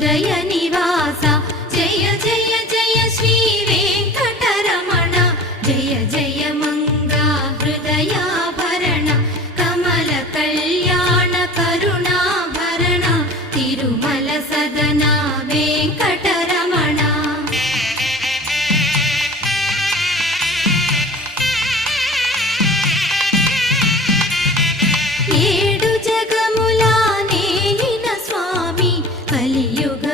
హృదయ నివాస జయ జయ జయ శ్రీ వెంకటరమణ జయ జయ మంగా హృదయాభరణ కమల కళ్యాణ కరుణాభరణ తిరుమల సదన వెంకటరమణ. ఏడు జగములా నేలిన స్వామి కలియుగ